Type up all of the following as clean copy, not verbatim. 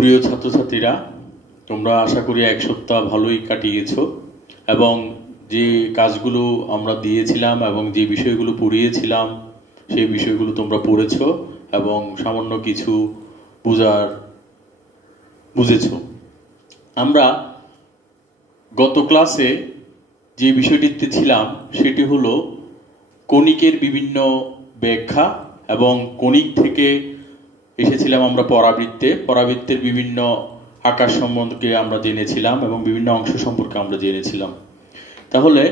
সুপ্রিয় ছাত্রছাত্রীরা, তোমরা আশা করি এক সপ্তাহ ভালোই কাটিয়েছো এবং যে কাজগুলো আমরা দিয়েছিলাম এবং যে বিষয়গুলো পড়িয়েছিলাম সেই বিষয়গুলো তোমরা পড়েছো এবং সামান্য কিছু বুঝেছো। আমরা গত ক্লাসে যে বিষয়টিতে ছিলাম সেটি হলো কণিকের বিভিন্ন ব্যাখ্যা এবং কণিক থেকে এসেছিলাম আমরা পরাবৃত্তের বিভিন্ন আকার সম্বন্ধে আমরা জেনেছিলাম এবং বিভিন্ন অংশ সম্পর্কে আমরা জেনেছিলাম। তাহলে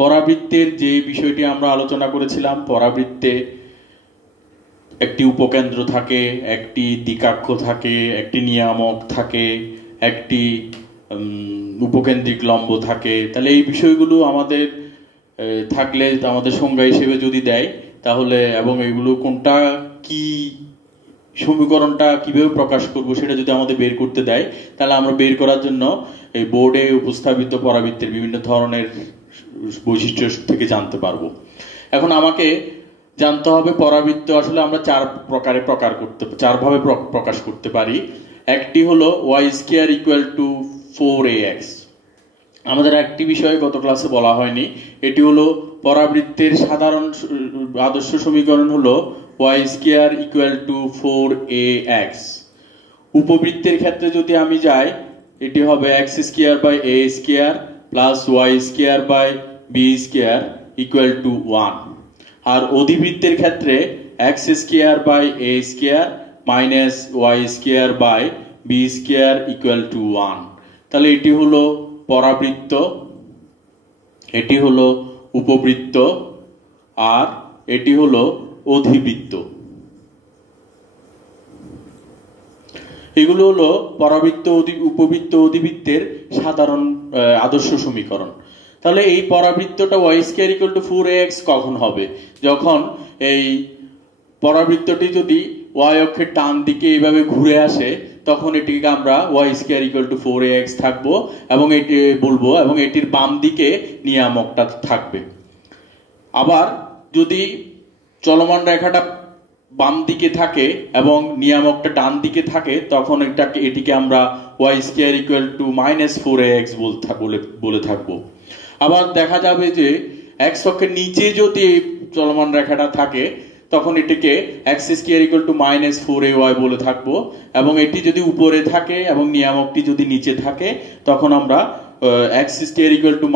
পরাবৃত্তের যে বিষয়টি আমরা আলোচনা করেছিলাম, পরাবৃত্তে একটি উপকেন্দ্র থাকে, একটি দ্বিকাক্ষ থাকে, একটি নিয়ামক থাকে, একটি উপকেন্দ্রিক লম্ব থাকে। তাহলে এই বিষয়গুলো আমাদের থাকলে আমাদের সংজ্ঞা হিসেবে যদি দেয় তাহলে, এবং এগুলো কোনটা কি সমীকরণটা কিভাবে প্রকাশ করব সেটা যদি আমাদের বের করতে দেয় তাহলে আমরা বের করার জন্য এই বোর্ডে উপস্থাপিত পরাবৃত্তের বিভিন্ন ধরনের বৈশিষ্ট্য থেকে জানতে পারবো। এখন আমাকে জানতে হবে পরাবৃত্ত আসলে আমরা চারভাবে প্রকাশ করতে পারি। একটি হলো y² = 4ax। আমাদের একটি বিষয়ে গত ক্লাসে বলা হয়নি, এটি হলো পরাবৃত্তের সাধারণ আদর্শ সমীকরণ হলো y² = 4ax। উপবৃত্তের ক্ষেত্রে যদি আমি যাই, এটি হবে x² / a² + y² / b² = 1। আর অধিবৃত্তের ক্ষেত্রে x² / a² - y² / b² = 1। তাহলে এটি হলো পরাবৃত্ত, এটি হলো উপবৃত্ত, আর এটি হলো অধিবৃত্ত। এগুলো হলো পরাবৃত্ত, উপবৃত্ত, অধিবৃত্তের সাধারণ আদর্শ সমীকরণ। তাহলে এই পরাবৃত্তটা y² = 4ax কখন হবে? যখন এই পরাবৃত্তটি যদি y অক্ষের ডান দিকে এইভাবে ঘুরে আসে তখন এটিকে আমরা y² = 4ax থাকবো এবং এটি বলবো, এবং এটির বাম দিকে নিয়ামকটা থাকবে। আবার যদি চলমান রেখাটা বাম দিকে থাকে এবং নিয়ামকটা ডান দিকে থাকে তখন এটিকে আমরা y² = -4ax বলে থাকবো। আবার দেখা যাবে যে x অক্ষের নিচে যদি চলমান রেখাটা থাকে তখন এটিকে x² = -4ay বলে থাকবো, এবং এটি যদি উপরে থাকে এবং নিয়ামকটি যদি নিচে থাকে তখন আমরা x² =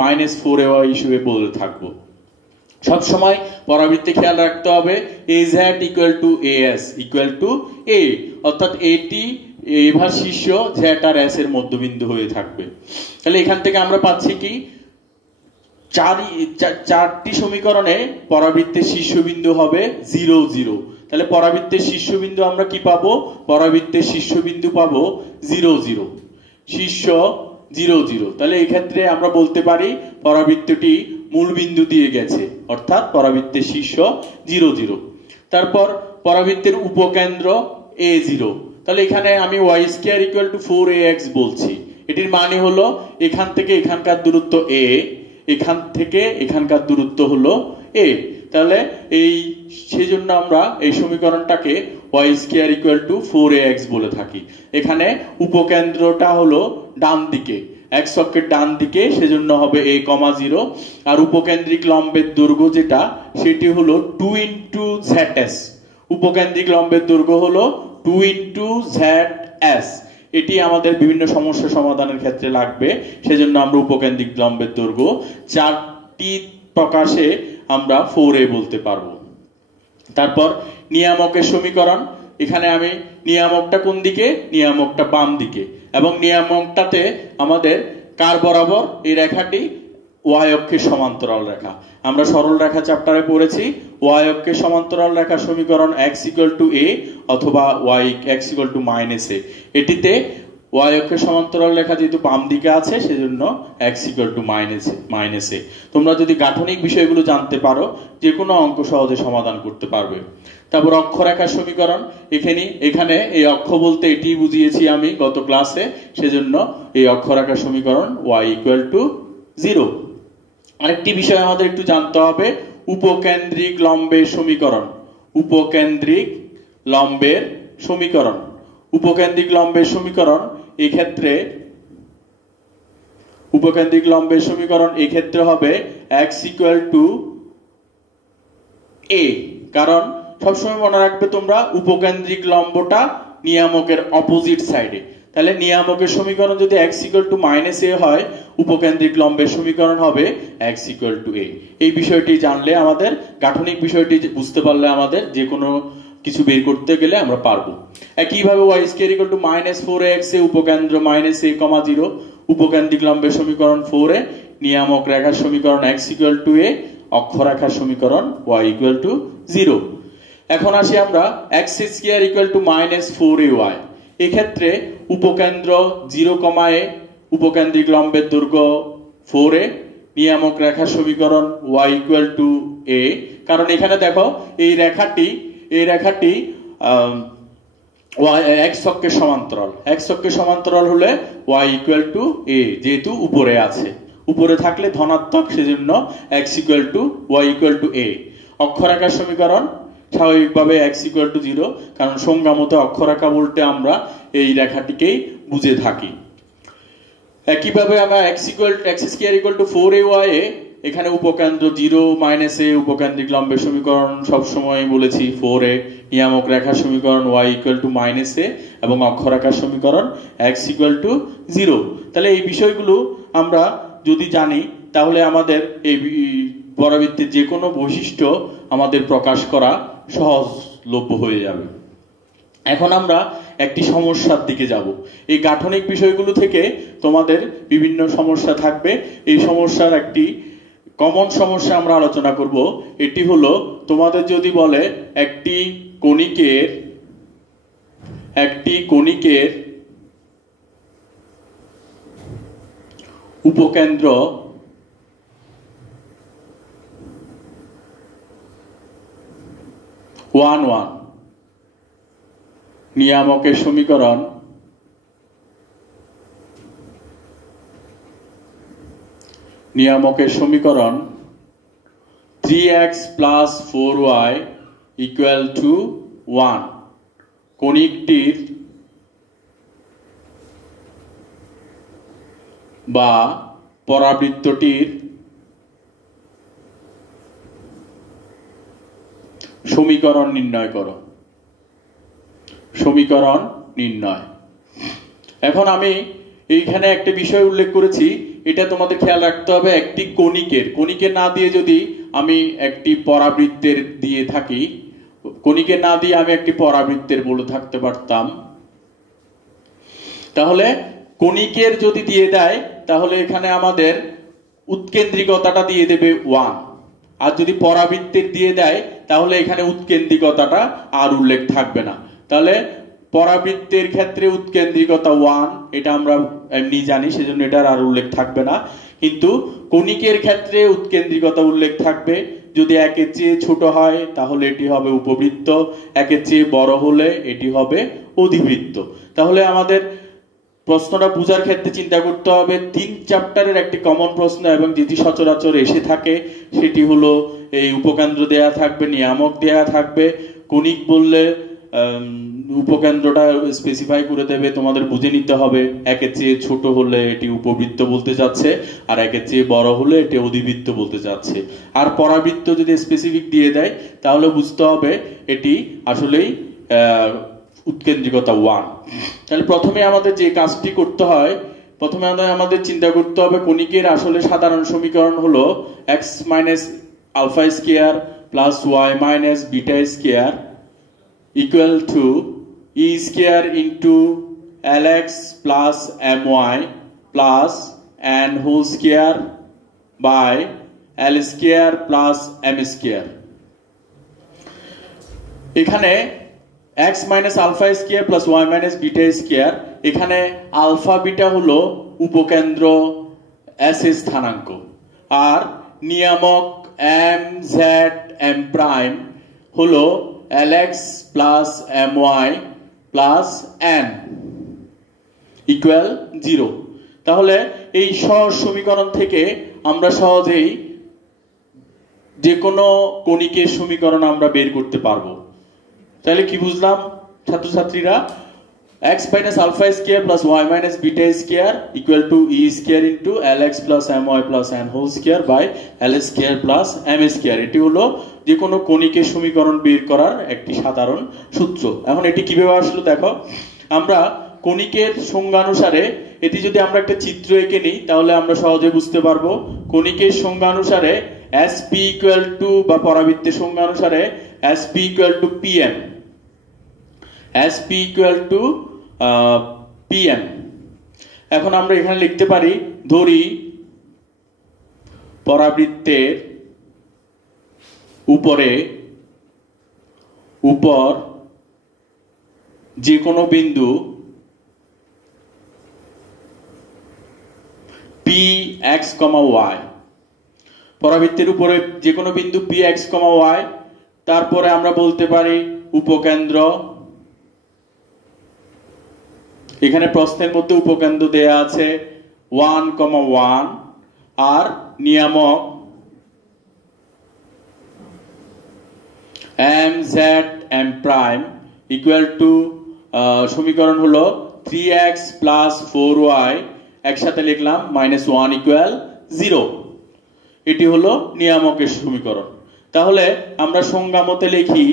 -4ay হিসেবে বলে থাকবো। সব সময় পরাবৃত্তে খেয়াল রাখতে হবে az = as = a, অর্থাৎ এটি এভার শীর্ষ z আর s এর মধ্যবিন্দু হয়ে থাকবে। তাহলে এখান থেকে আমরা পাচ্ছি কি, চারটি সমীকরণে পরাবৃত্তের শীর্ষবিন্দু হবে 0 0। তাহলে পরাবৃত্তের শীর্ষবিন্দু আমরা কি পাবো? পরাবৃত্তের শীর্ষবিন্দু পাবো 0 0, শীর্ষ 0 0। তাহলে এই ক্ষেত্রে আমরা বলতে পারি পরাবৃত্তটি মূল বিন্দু দিয়ে গেছে, অর্থাৎ পরাবৃত্তের শীর্ষ 0 0। তারপর পরাবৃত্তের উপকেন্দ্র a0। তাহলে এখানে আমি y² = 4ax বলছি, এটির মানে হলো এখান থেকে এখানকার দূরত্ব a, এখান থেকে এখানকার দূরত্ব হলো a। তাহলে সেজন্য আমরা এই সমীকরণটাকে y² = 4ax বলে থাকি। এখানে উপকেন্দ্রটা হলো ডান দিকে, x অক্ষের ডান দিকে, সেজন্য হবে a, 0। আর উপকেন্দ্রিক লম্বের দৈর্ঘ্য যেটা সেটি হলো 2 × zs। উপকেন্দ্রিক লম্বের দৈর্ঘ্য হলো 2 × zs। এটি আমাদের বিভিন্ন সমস্যা সমাধানের ক্ষেত্রে লাগবে, সেজন্য আমরা উপকেন্দ্রিক লম্বের দৈর্ঘ্য চারটি প্রকাশে আমরা 4a বলতে পারবো। তারপর নিয়ামকের সমীকরণ, এখানে আমি নিয়ামকটা কোন দিকে? নিয়ামকটা বাম দিকে, এবং নিয়ামকটাতে আমাদের কার বরাবর? এই রেখাটি y অক্ষের সমান্তরাল রেখা। আমরা সরল রেখা চ্যাপ্টারে পড়েছি y অক্ষের সমান্তরাল রেখা সমীকরণ x = a অথবা x = -a। এটিতে y অক্ষের সমান্তরাল রেখা যেহেতু বাম দিকে আছে সেজন্য x = -a। তোমরা যদি গাঠনিক বিষয়গুলো জানতে পারো যে কোনো অঙ্ক সহজে সমাধান করতে পারবে। তারপর অক্ষরেখার সমীকরণ, এখানে এই অক্ষ বলতে এটি বুঝিয়েছি আমি গত ক্লাসে, সেজন্য এই অক্ষরেখার সমীকরণ y = 0। আরেকটি বিষয় আমাদের একটু জানতে হবে উপকেন্দ্রিক লম্বের সমীকরণ। উপকেন্দ্রিক লম্বের সমীকরণ উপকেন্দ্রিক লম্বের সমীকরণ এক্ষেত্রে হবে x ইকুয়াল টু a, কারণ সবসময় মনে রাখবে তোমরা উপকেন্দ্রিক লম্বটা নিয়ামকের অপোজিট সাইডে। তাহলে নিয়ামকের সমীকরণ যদি x equal to minus a হয়, উপকেন্দ্রিক লম্বের সমীকরণ হবে x ইকুয়াল টু a। এই বিষয়টি জানলে, আমাদের গাঠনিক বিষয়টি বুঝতে পারলে আমাদের যে কোনো কিছু বের করতে গেলে আমরা পারবো। একইভাবে y square equal to minus 4x এ উপকেন্দ্র মাইনাস a, 0, উপকেন্দ্রিক লম্বের সমীকরণ 4a, নিয়ামক রেখার সমীকরণ x ইকুয়াল টু a, অক্ষরেখার সমীকরণ y ইকুয়াল টু 0। এখন আসি আমরা x square equal to minus 4ay। এক্ষেত্রে উপকেন্দ্র 0, a, উপকেন্দ্রিক লম্বের দৈর্ঘ্য 4a, নিয়ামক রেখার সমীকরণ y ইকুয়াল টু a। কারণ এখানে দেখো এই রেখাটি x অক্ষের সমান্তরাল হলে y ইকুয়াল টু a, যেহেতু উপরে আছে, উপরে থাকলে ধনাত্মক, সেজন্য x equal to y equal to a। অক্ষরেখার সমীকরণ স্বাভাবিকভাবে x ইকুয়াল টু 0, কারণ সংজ্ঞা মতে অক্ষরেখা বলতে আমরা এই রেখাটিকেই বুঝে থাকি। একইভাবে আমরা x square equal two 4ay এ এখানে উপকেন্দ্র 0, a, উপকেন্দ্রিক লম্বের সমীকরণ সবসময় বলেছি 4a, নিয়ামক রেখার সমীকরণ y equal to minus a এবং অক্ষরেখার সমীকরণ x ইকুয়াল টু 0। তাহলে এই বিষয়গুলো আমরা যদি জানি, তাহলে আমাদের এই পরাবৃত্তের যে কোনো বৈশিষ্ট্য আমাদের প্রকাশ করা সহজলভ্য হয়ে যাবে। এখন আমরা একটি সমস্যার দিকে যাব। এই গাঠনিক বিষয়গুলো থেকে তোমাদের বিভিন্ন সমস্যা থাকবে। এই সমস্যার একটি কমন সমস্যা আমরা আলোচনা করব। এটি হলো, তোমাদের যদি বলে একটি কণিকের উপকেন্দ্র নিয়ামকের সমীকরণ নিয়ামকের সমীকরণ 3x plus 4y equal to 1 কণিকটির বা পরাবৃত্তটির সমীকরণ নির্ণয় করো। সমীকরণ নির্ণয়। এখন আমি এইখানে একটা বিষয় উল্লেখ করেছি, এটা তোমাদের খেয়াল রাখতে হবে। একটি কণিকের না দিয়ে যদি আমি একটি পরাবৃত্তের দিয়ে থাকি, কণিকের না দিয়ে আমি একটি পরাবৃত্তের বলে থাকতে পারতাম। তাহলে কণিকের যদি দিয়ে দেয়, তাহলে এখানে আমাদের উৎকেন্দ্রিকতাটা দিয়ে দেবে 1। আর যদি পরাবৃত্তের দিয়ে দেয়, তাহলে এখানে উৎকেন্দ্রিকতাটা আর উল্লেখ থাকবে না। তাহলে পরাবৃত্তের ক্ষেত্রে উৎকেন্দ্রিকতা 1, এটা আমরা এমনি জানি, সেজন্য এটার আর উল্লেখ থাকবে না। কিন্তু কণিকের ক্ষেত্রে উৎকেন্দ্রিকতা উল্লেখ থাকবে। যদি একের চেয়ে ছোট হয় তাহলে এটি হবে উপবৃত্ত, একের চেয়ে বড় হলে এটি হবে অধিবৃত্ত। তাহলে আমাদের প্রশ্নটা বোঝার ক্ষেত্রে চিন্তা করতে হবে 3 চ্যাপ্টারের একটি কমন প্রশ্ন, এবং যেটি সচরাচর এসে থাকে সেটি হলো এই উপকেন্দ্র দেয়া থাকবে, নিয়ামক দেয়া থাকবে। কণিক বললে উপকেন্দ্রটা স্পেসিফাই করে দেবে, তোমাদের বুঝে নিতে হবে একের চেয়ে ছোট হলে এটি উপবৃত্ত বলতে যাচ্ছে, আর একের চেয়ে বড় হলে এটি অধিবৃত্ত বলতে যাচ্ছে। আর পরাবৃত্ত যদি স্পেসিফিক দিয়ে দেয়, তাহলে বুঝতে হবে এটি আসলেই উৎকেন্দ্রিকতা 1। তাহলে প্রথমে আমাদের যে কাজটি করতে হয়, প্রথমে আমাদের চিন্তা করতে হবে কণিকের আসলে সাধারণ সমীকরণ হলো x minus alpha square plus y minus beta square equal to e square into lx plus my plus n whole square by l square plus m square। এখানে x minus alpha square plus y minus beta square, এখানে alpha beta হলো উপকেন্দ্র s এর স্থানাঙ্ক, আর নিয়ামক m z m prime হলো lx plus my plus n equal 0। তাহলে এই সহজ সমীকরণ থেকে আমরা সহজেই যে কোনো কণিকের সমীকরণ আমরা বের করতে পারবো। তাহলে কি বুঝলাম ছাত্রছাত্রীরা? x minus alpha square plus y minus beta square equal to e square into lx plus my plus n whole square by l square plus m square। এটি হলো যে কোনো কণিকের সমীকরণ বের করার একটি সাধারণ সূত্র। এখন এটি কিভাবে আসলো দেখো, আমরা কণিকের সংজ্ঞানুসারে এটি যদি আমরা একটা চিত্র এঁকে নিই তাহলে আমরা সহজে বুঝতে পারবো। কণিকের সংজ্ঞানুসারে sp equal to বা পরাবৃত্তের সংজ্ঞানুসারে sp equal to pm, sp equal to pm। এখন আমরা এখানে লিখতে পারি, ধরি পরাবৃত্তের উপর যে কোনো বিন্দু px, y, পরাবৃত্তের উপরে যে কোনো বিন্দু px, y, তারপরে আমরা বলতে পারি উপকেন্দ্র। এখানে প্রশ্নের মধ্যে উপকেন্দ্র দেয়া আছে 1, 1 আর নিয়ামক mz m prime equal to সমীকরণ হলো 3x plus 4y একসাথে লিখলাম -1 equal 0। এটি হলো নিয়ামকের সমীকরণ। তাহলে আমরা সংজ্ঞা মতে লিখি,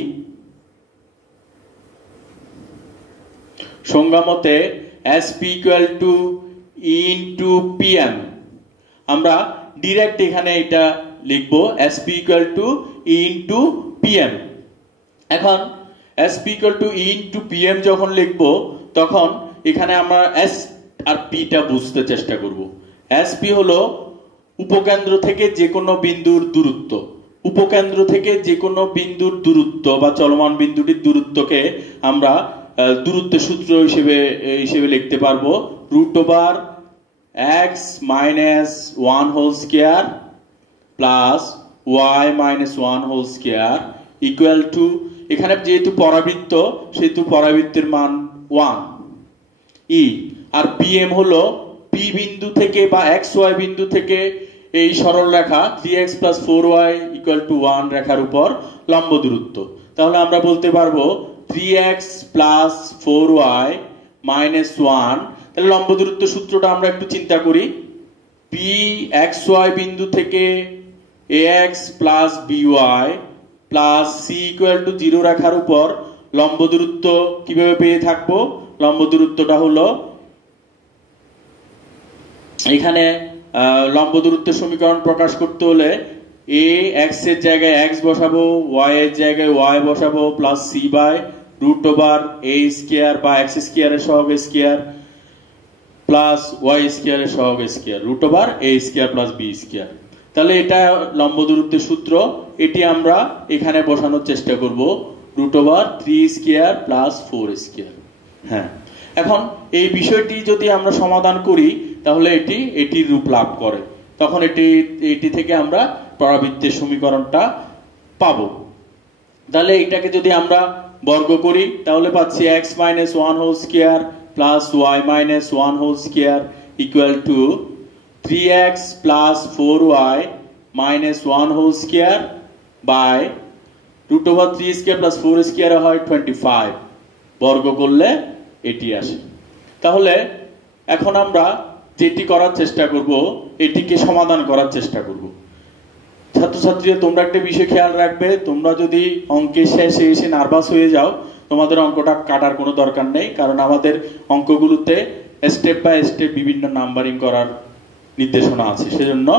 সংজ্ঞা মতে sp equal to e into pm, আমরা ডাইরেক্ট এখানে এটা লিখব sp equal to e into pm। এখন sp equal to e into pm যখন লিখব তখন এখানে আমরা s আর p টা বুঝতে চেষ্টা করব। sp হলো উপকেন্দ্র থেকে যে কোনো বিন্দুর দূরত্ব, উপকেন্দ্র থেকে যে কোনো বিন্দুর দূরত্ব বা চলমান বিন্দুটির দূরত্বকে আমরা দূরত্বের সূত্র হিসেবে লিখতে পারবো √x minus 1 whole square plus y minus 1 whole square equal to, এখানে যেহেতু পরাবৃত্ত সেহেতু পরাবৃত্তের মান 1 e, আর pm হলো p বিন্দু থেকে বা xy বিন্দু থেকে এই সরল রেখা 3x plus 4y equal to 1 রেখার উপর লম্ব দূরত্ব। তাহলে আমরা বলতে পারবো 3x plus 4y minus 1। তাহলে লম্ব দূরত্ব সূত্রটা আমরা একটু চিন্তা করি, pxy বিন্দু থেকে ax plus by plus c equal to 0 রেখার উপর লম্ব দূরত্ব কিভাবে পেয়ে থাকবো? লম্ব দূরত্বটা হলো, এখানে লম্ব দূরত্বের সমীকরণ প্রকাশ করতে হলে a x এর জায়গায় x বসাবো, y এর জায়গায় y বসাবো plus c by √a square বা x স্কয়ার এর সহগ স্কয়ার প্লাস y স্কয়ার এর সহগ square √a square plus b square. তাহলে এটা লম্ব দূরত্বের সূত্র, এটি আমরা এখানে বসানোর চেষ্টা করব √3 স্কয়ার প্লাস 4 স্কয়ার। হ্যাঁ, এখন এই বিষয়টি যদি আমরা সমাধান করি তাহলে এটির রূপ লাভ করে, তখন এটি থেকে আমরা পরাবৃত্তের সমীকরণটা পাবো। তাহলে এটাকে যদি আমরা বর্গ করি তাহলে পাচ্ছি x minus 1 whole square plus y minus 1 whole square equal to 3x plus 4y minus 1 whole square by √3 square plus 4 square হয় 25, বর্গ করলে এটি আসে। তাহলে এখন আমরা যেটি করার চেষ্টা করব, এটিকে সমাধান করার চেষ্টা করব। ছাত্রছাত্রীরা তোমরা একটা বিষয় খেয়াল রাখবে, তোমরা যদি অঙ্কের শেষে এসে নার্ভাস হয়ে যাও তোমাদের অঙ্কটা কাটার কোনো দরকার নেই, কারণ আমাদের অঙ্কগুলোতে স্টেপ বাই স্টেপ বিভিন্ন নাম্বারিং করার নির্দেশনা আছে। সেজন্য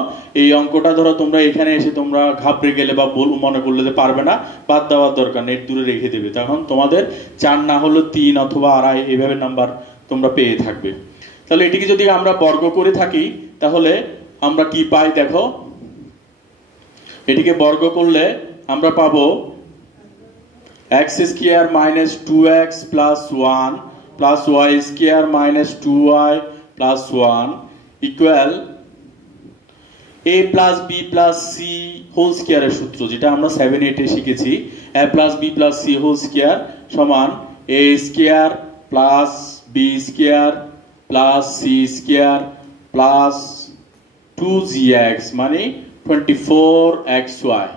এই অঙ্কটা ধরো তোমরা এখানে এসে তোমরা ঘাবড়ে গেলে বা মনে করলে যে পারবে না, বাদ দেওয়ার দরকার নেই, দূরে রেখে দেবে, তখন তোমাদের 4 না হলো 3 অথবা 2.5 এইভাবে নাম্বার তোমরা পেয়ে থাকবে। তাহলে এটিকে যদি আমরা বর্গ করে থাকি তাহলে আমরা কি পাই দেখো, এটিকে বর্গ করলে আমরা পাবো x square minus 2x plus 1 plus y square minus 2y plus 1 equal a plus b plus c whole square এর সূত্র, যেটা আমরা 7-8 এ শিখেছি। a plus b plus c whole square সমান a square plus b square plus c square plus 2gx মানে 24xy।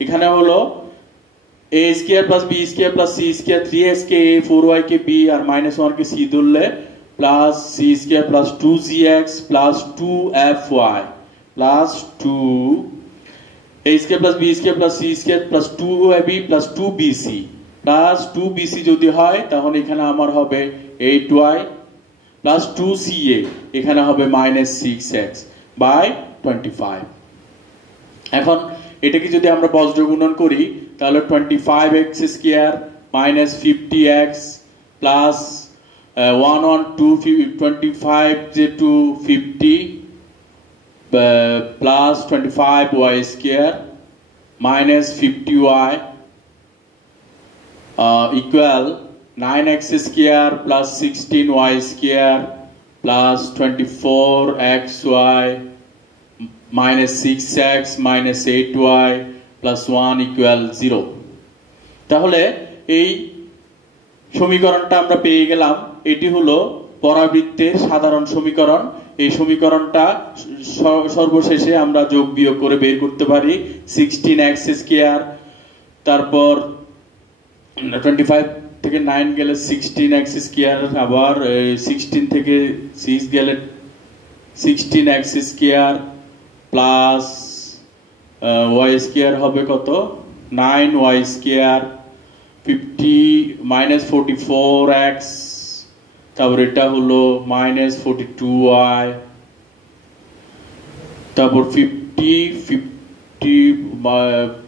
এখানে হলো a square plus b square plus c square 3x কে a 4y কে b আর -1 কে c ধরলে plus c square plus 2gx plus 2fy plus 2 a square plus b square plus c square plus 2ab plus 2bc plus 2bc যদি হয় তাহলে এখানে আমার হবে 8y প্লাস 2ca এখানে হবে -6x বাই 25। এখন এটাকে যদি আমরা বজ্র গুণন করি তাহলে 25x square minus 50x plus 1 on 25 যে 250 plus 25y square minus 50y equal 9x square plus 16y square plus 24xy minus 6x minus 8y plus 1 equal 0। তাহলে এই সমীকরণটা আমরা পেয়ে গেলাম। এটি হলো পরাবৃত্তের সাধারণ সমীকরণ। এই সমীকরণটা সর্বশেষে আমরা যোগ বিয়োগ করে বের করতে পারি 16x স্কয়ার, তারপর 25 থেকে 9 গেলে 16x স্কয়ার, আবার 16 থেকে 6 গেলে 16x square plus y square হবে কত 9y স্কয়ার 50 মাইনাস 44x, তারপর এটা হলো মাইনাস 42y, তারপর 50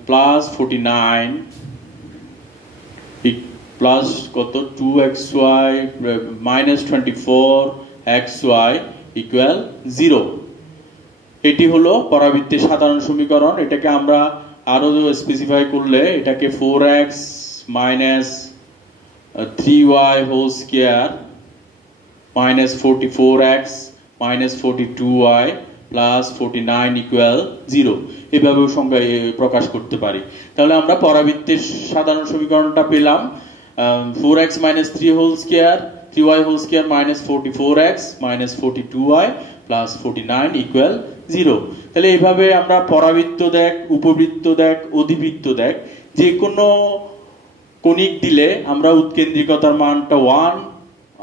প্লাস 49 প্লাস কত 2xy মাইনাস 24xy ইকুয়াল 0। এটি হলো পরাবৃত্তের সাধারণ সমীকরণ। এটাকে আমরা আরো স্পেসিফাই করলে এটাকে 4x minus 3y whole square minus 44x minus 42y plus 49 equal 0 এভাবেও সংজ্ঞা প্রকাশ করতে পারি। তাহলে আমরা পরাবৃত্তের সাধারণ সমীকরণটা পেলাম 4x minus 3 whole square 3y whole square minus 44x minus 42y plus 49 equal 0। তাহলে এইভাবে আমরা পরাবৃত্ত দেখ, উপবৃত্ত দেখ, অধিবৃত্ত দেখ যে কোনো কণিক দিলে আমরা উৎকেন্দ্রিকতার মানটা 1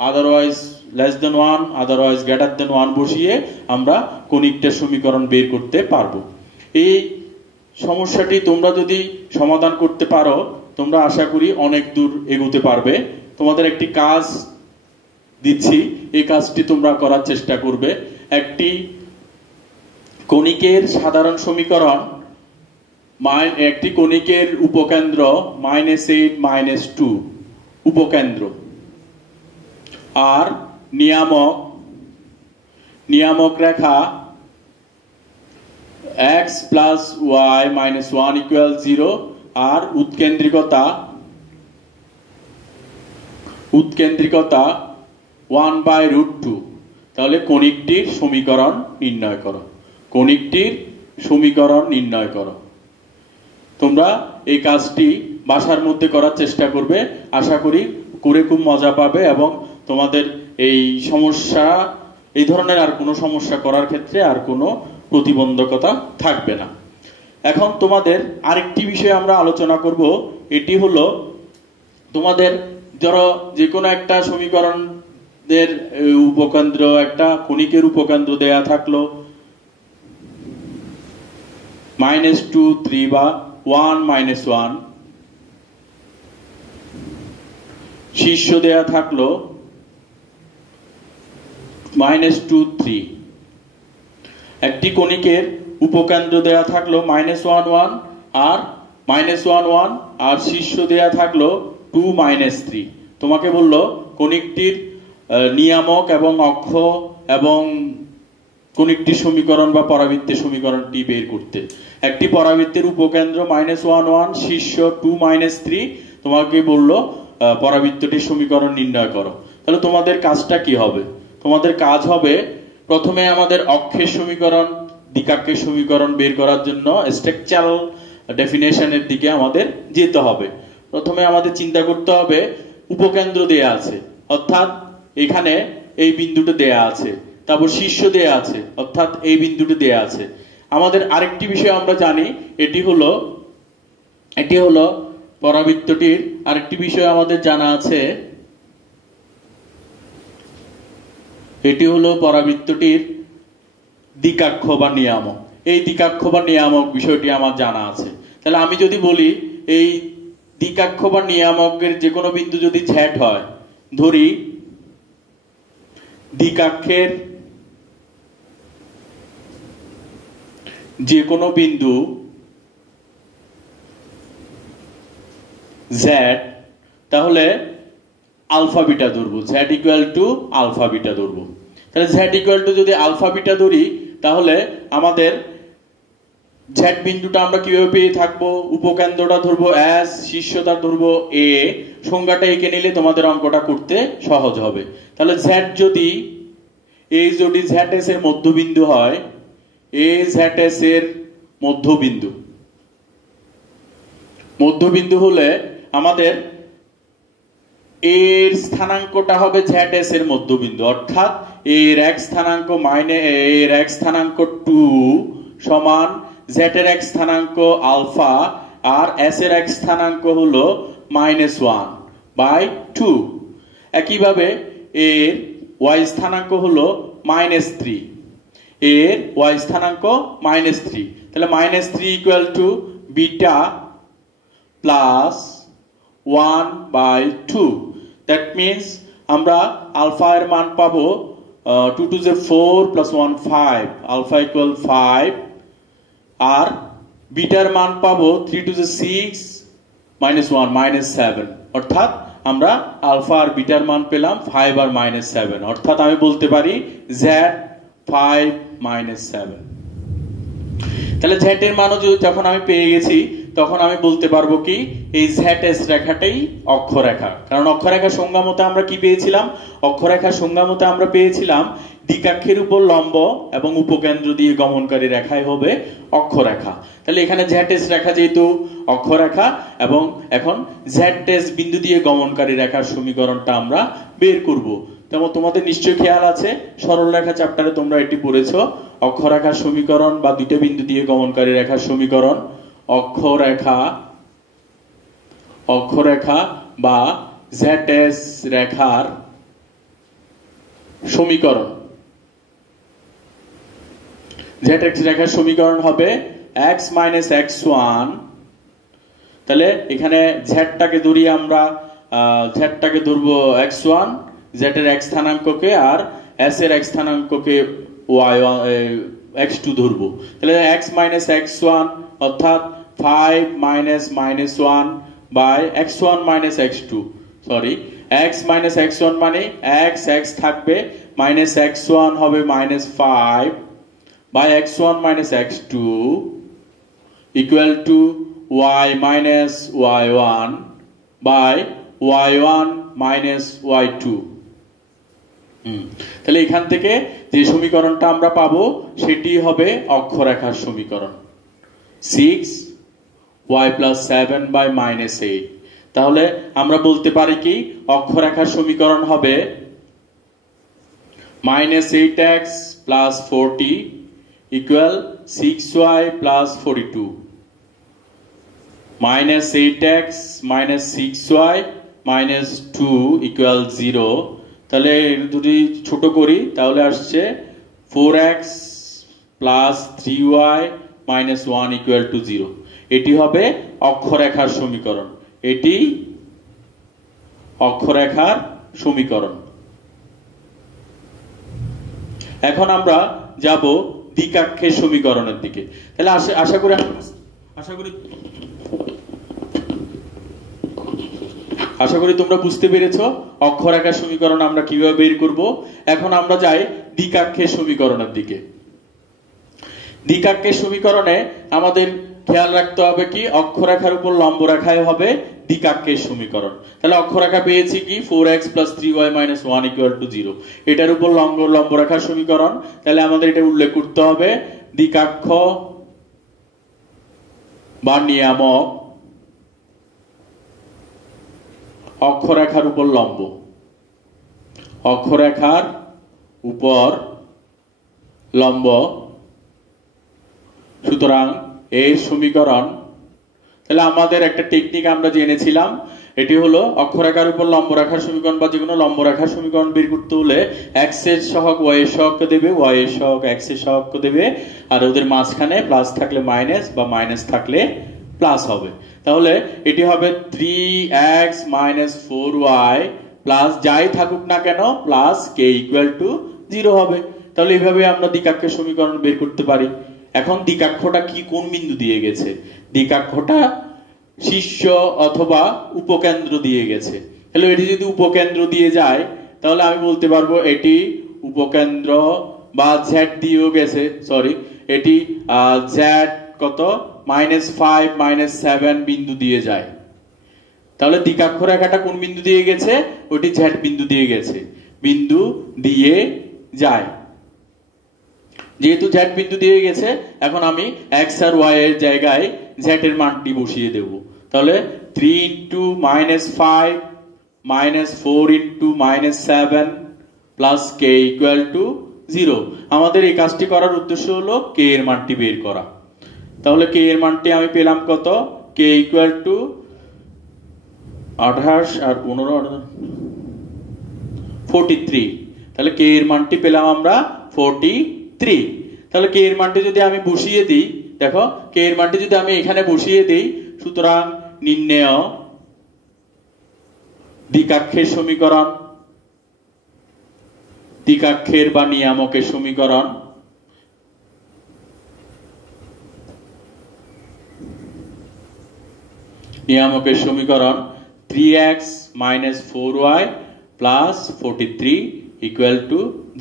otherwise less than 1 otherwise greater than 1 বসিয়ে আমরা কণিকটার সমীকরণ বের করতে পারবো। এই সমস্যাটি তোমরা যদি সমাধান করতে পারো তোমরা আশা করি অনেক দূর এগোতে পারবে। তোমাদের একটি কাজ দিচ্ছি, এই কাজটি তোমরা করার চেষ্টা করবে। একটি কণিকের সাধারণ সমীকরণ, একটি কণিকের উপকেন্দ্র -8 -2 উপকেন্দ্র আর নিয়ামক রেখা x plus y minus 1 equal 0 আর উৎকেন্দ্রিকতা 1/√2। তাহলে কণিকটির সমীকরণ নির্ণয় করো, কণিকটির সমীকরণ নির্ণয় করো। তোমরা এই কাজটি বাসার মধ্যে করার চেষ্টা করবে, আশা করি করে খুব মজা পাবে এবং তোমাদের এই সমস্যা, এই ধরনের আর কোনো সমস্যা করার ক্ষেত্রে আর কোনো প্রতিবন্ধকতা থাকবে না। এখন তোমাদের আরেকটি বিষয় আমরা আলোচনা করব, এটি হলো তোমাদের ধরো যে কোনো একটা সমীকরণের উপকেন্দ্র, একটা কণিকের উপকেন্দ্র দেয়া থাকলো -2 3 বা 1 -1, শীর্ষ দেয়া থাকলো -2 3, একটি কণিকের উপকেন্দ্র দেয়া থাকলো -1 1 আর -1 1 আর শীর্ষ দেয়া থাকলো 2 -3। তোমাকে বললো কণিকটির নিয়ামক এবং অক্ষ এবং কণিকটির সমীকরণ বা পরাবৃত্তের সমীকরণটি বের করতে। একটি পরাবৃত্তের উপকেন্দ্র -1 1 শীর্ষ 2 -3, তোমাকে বললো পরাবৃত্তটির সমীকরণ নির্ণয় করো। তাহলে তোমাদের কাজটা কি হবে? তোমাদের কাজ হবে প্রথমে আমাদের অক্ষের সমীকরণ, দ্বিকাক্ষের সমীকরণ বের করার জন্য স্ট্রাকচারাল ডেফিনেশনের দিকে আমাদের যেতে হবে। প্রথমে আমাদের চিন্তা করতে হবে উপকেন্দ্র দেয়া আছে, অর্থাৎ এখানে এই বিন্দুটা দেয়া আছে, তারপর শীর্ষ দেয়া আছে, অর্থাৎ এই বিন্দুটি দেয়া আছে। আমাদের আরেকটি বিষয় আমরা জানি, এটি হলো পরাবৃত্তটির আরেকটি বিষয় আমাদের জানা আছে, এটি হলো পরাবৃত্তটির দ্বিকাক্ষ বা নিয়ামক। এই দ্বিকাক্ষ বা নিয়ামক বিষয়টি আমার জানা আছে। তাহলে আমি যদি বলি এই দ্বিকাক্ষ বা নিয়ামকের যে কোনো বিন্দু যদি z হয়, ধরি দ্বিকাক্ষের যে কোনো বিন্দু z, তাহলে আলফা বিটা ধরবো, z equal to alpha beta ধরবো। তাহলে z ইকুয়াল টু যদি আলফা বিটা ধরি, তাহলে আমাদের z বিন্দুটা আমরা কিভাবে পেয়ে থাকবো? উপকেন্দ্রটা ধরবো s, শীর্ষটা ধরবো a, সংজ্ঞাটা এঁকে নিলে তোমাদের অঙ্কটা করতে সহজ হবে। তাহলে z যদি zs এর মধ্যবিন্দু হয়, azs এর মধ্যবিন্দু হলে আমাদের এর স্থানাঙ্কটা হবে zs এর মধ্যবিন্দু, অর্থাৎ এর x স্থানাঙ্ক এর x স্থানাঙ্ক 2 সমান z এর x স্থানাঙ্ক আলফা আর s এর x স্থানাঙ্ক হলো -1/2। একইভাবে এর y স্থানাঙ্ক হলো -3, এর y স্থানাঙ্ক -3। তাহলে -3 equal to beta plus 1/2। That means আমরা আলফা এর মান পাবো 2 to the 4 plus 1 5, alpha equal 5, R bitter মান পাবো 3 to the 6 minus 1 -7, অর্থাৎ আমরা আলফা আর বিটার মান পেলাম 5 আর -7, অর্থাৎ আমি বলতে পারি z 5 -7। তাহলে z এর মানও যখন আমি পেয়ে গেছি, তখন আমি বলতে পারবো কি এই zs রেখাটাই অক্ষরেখা। কারণ অক্ষরেখার সংজ্ঞা মতে আমরা কি পেয়েছিলাম? অক্ষরেখার সংজ্ঞা মতে আমরা পেয়েছিলাম দ্বিকাক্ষের উপর লম্ব এবং উপকেন্দ্র দিয়ে গমনকারী রেখাই হবে অক্ষরেখা। তাহলে এখানে zs রেখা যেহেতু অক্ষরেখা, এবং এখন zs বিন্দু দিয়ে গমনকারী রেখার সমীকরণটা আমরা বের করব। যেমন তোমাদের নিশ্চয়ই খেয়াল আছে, সরল রেখা চ্যাপ্টারে তোমরা এটি পড়েছো, অক্ষরেখার সমীকরণ বা দুটো বিন্দু দিয়ে গমনকারী রেখার সমীকরণ অক্ষরেখা বা zs রেখার সমীকরণ। zx রেখার সমীকরণ হবে x - x1। তাহলে এখানে z-টাকে ধরি আমরা, z-টাকে ধরবো x1, z এর x স্থানাঙ্ককে, আর s এর x স্থানাঙ্ককে x2 ধরবো। তাহলে x - x1 অর্থাৎ 5 - -1 by x1 - x2, sorry x - x1 মানে x থাকবে, -x1 হবে -5 by x1 - x2 equal to y - y1 by y1 - y2। তাহলে এখান থেকে যে সমীকরণটা আমরা পাবো সেটি হবে অক্ষরেখার সমীকরণ, 6y + 7 বাই -8। তাহলে আমরা বলতে পারি কি অক্ষরেখার সমীকরণ হবে -8x + 40 equal 6y + 42, -8x - 6y - 2 equal 0। তাহলে যদি ছোট করি তাহলে আসছে 4x + 3y - 1 ইকুয়াল টু 0। এটি হবে অক্ষরেখার সমীকরণ, এটি অক্ষরেখার সমীকরণ। এখন আমরা যাব দ্বিকাক্ষের সমীকরণের দিকে। তাহলে আশা করি তোমরা বুঝতে পেরেছো অক্ষরেখার সমীকরণ আমরা কিভাবে বের করব। এখন আমরা যাই দ্বিকাক্ষের সমীকরণের দিকে। দ্বিকাক্ষের সমীকরণে আমাদের খেয়াল রাখতে হবে কি অক্ষরেখার উপর লম্ব রেখায় হবে দ্বিকাক্ষের সমীকরণ। তাহলে অক্ষরেখা পেয়েছি কি 4x + 3y - 1 = 0, এটার উপর লম্ব রেখার সমীকরণ। তাহলে আমাদের এটা উল্লেখ করতে হবে দ্বিকাক্ষ বা নিয়ামক অক্ষরেখার উপর লম্ব, অক্ষরেখার উপর লম্ব। সুতরাং এর সমীকরণ তাহলে আমাদের একটা টেকনিক আমরা জেনেছিলাম, এটি হলো অক্ষরেখার উপর লম্ব রেখার সমীকরণ বা যেকোনো লম্ব রেখার সমীকরণ বের করতে হলে x এর সহগ y এর সহগকে দেবে, y এর সহগ x এর সহগকে দেবে, আর ওদের মাঝখানে প্লাস থাকলে মাইনাস বা মাইনাস থাকলে প্লাস হবে। তাহলে এটি হবে 3x - 4y প্লাস যাই থাকুক না কেন প্লাস k = 0 হবে। তাহলে এইভাবে আমরা দ্বিঘাক্ষের সমীকরণ বের করতে পারি। এখন দ্বিঘাক্ষটা কি কোন বিন্দু দিয়ে গেছে? দ্বিঘাক্ষটা শীর্ষ অথবা উপকেন্দ্র দিয়ে গেছে। তাহলে এটি যদি উপকেন্দ্র দিয়ে যায় তাহলে আমি বলতে পারবো এটি উপকেন্দ্র, বা z দিয়েও গেছে, সরি এটি z কত -5 -7 বিন্দু দিয়ে যায়। তাহলে দ্বিঘাক্ষ রেখাটা কোন বিন্দু দিয়ে গেছে? ওটি z বিন্দু দিয়ে গেছে, বিন্দু দিয়ে যায়। যেহেতু z বিন্দু দিয়ে গেছে, এখন আমি x আর y এর জায়গায় z এর মানটি বসিয়ে দেব। তাহলে 3 × -5 -4 × -7 প্লাস k = 0। আমাদের এই কাজটি করার উদ্দেশ্য হলো k এর মানটি বের করা। তাহলে k এর মানটি আমি পেলাম কত? k = 28 আর 15 43। তাহলে k এর মানটি পেলাম আমরা 43। তাহলে k এর মানটি যদি আমি বসিয়ে দিই, দেখো k এর মানটি যদি আমি এখানে বসিয়ে দিই, সুতরাং নির্ণেয় দ্বিঘাক্ষের সমীকরণ, দ্বিঘাক্ষের বা নিয়ামকের সমীকরণ নিয়ামকের সমীকরণ 3x - 4y প্লাস 43 =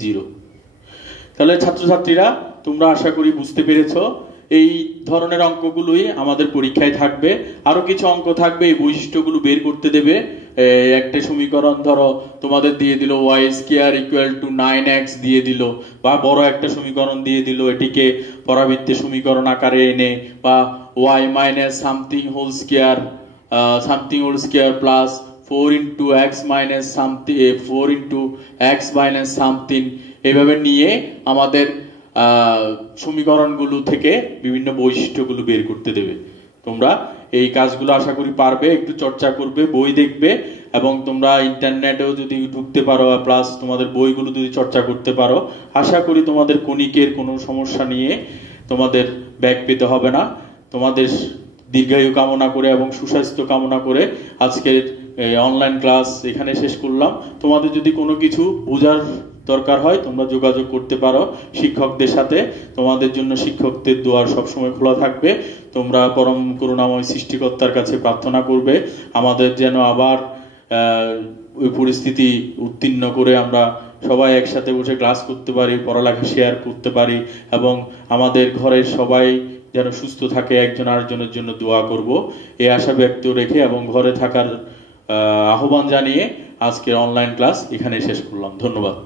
0। তাহলে ছাত্রছাত্রীরা তোমরা আশা করি বুঝতে পেরেছো। এই ধরনের অঙ্কগুলোই আমাদের পরীক্ষায় থাকবে। আরো কিছু অঙ্ক থাকবে, এই বৈশিষ্ট্যগুলো বের করতে দেবে। একটা সমীকরণ ধরো তোমাদের দিয়ে দিল y² = 9x দিয়ে দিল, বা বড় একটা সমীকরণ দিয়ে দিল, এটিকে পরাবৃত্তের সমীকরণ আকারে এনে, বা y - something whole square plus 4 × x - something 4 × x - something এইভাবে নিয়ে আমাদের সমীকরণগুলো থেকে বিভিন্ন বৈশিষ্ট্যগুলো বের করতে দেবে। তোমরা এই কাজগুলো আশা করি পারবে, একটু চর্চা করবে, বই দেখবে, এবং তোমরা ইন্টারনেটেও যদি ঢুকতে পারো, প্লাস তোমাদের বইগুলো যদি চর্চা করতে পারো, আশা করি তোমাদের কণিকের কোনো সমস্যা নিয়ে তোমাদের ব্যাক পেতে হবে না। তোমাদের দীর্ঘায়ু কামনা করে এবং সুস্বাস্থ্য কামনা করে আজকের অনলাইন ক্লাস এখানে শেষ করলাম। তোমাদের যদি কোনো কিছু বোঝার দরকার হয় তোমরা যোগাযোগ করতে পারো শিক্ষকদের সাথে। তোমাদের জন্য শিক্ষকদের দুয়ার সবসময় খোলা থাকবে। তোমরা পরম করুণাময় সৃষ্টিকর্তার কাছে প্রার্থনা করবে আমাদের যেন আবার ওই পরিস্থিতি উত্তীর্ণ করে আমরা সবাই একসাথে বসে ক্লাস করতে পারি, পড়ালেখা শেয়ার করতে পারি, এবং আমাদের ঘরের সবাই যেন সুস্থ থাকে, একজন আরেকজনের জন্য দোয়া করব এই আশা ব্যক্ত রেখে এবং ঘরে থাকার আহ্বান জানিয়ে আজকের অনলাইন ক্লাস এখানে শেষ করলাম। ধন্যবাদ।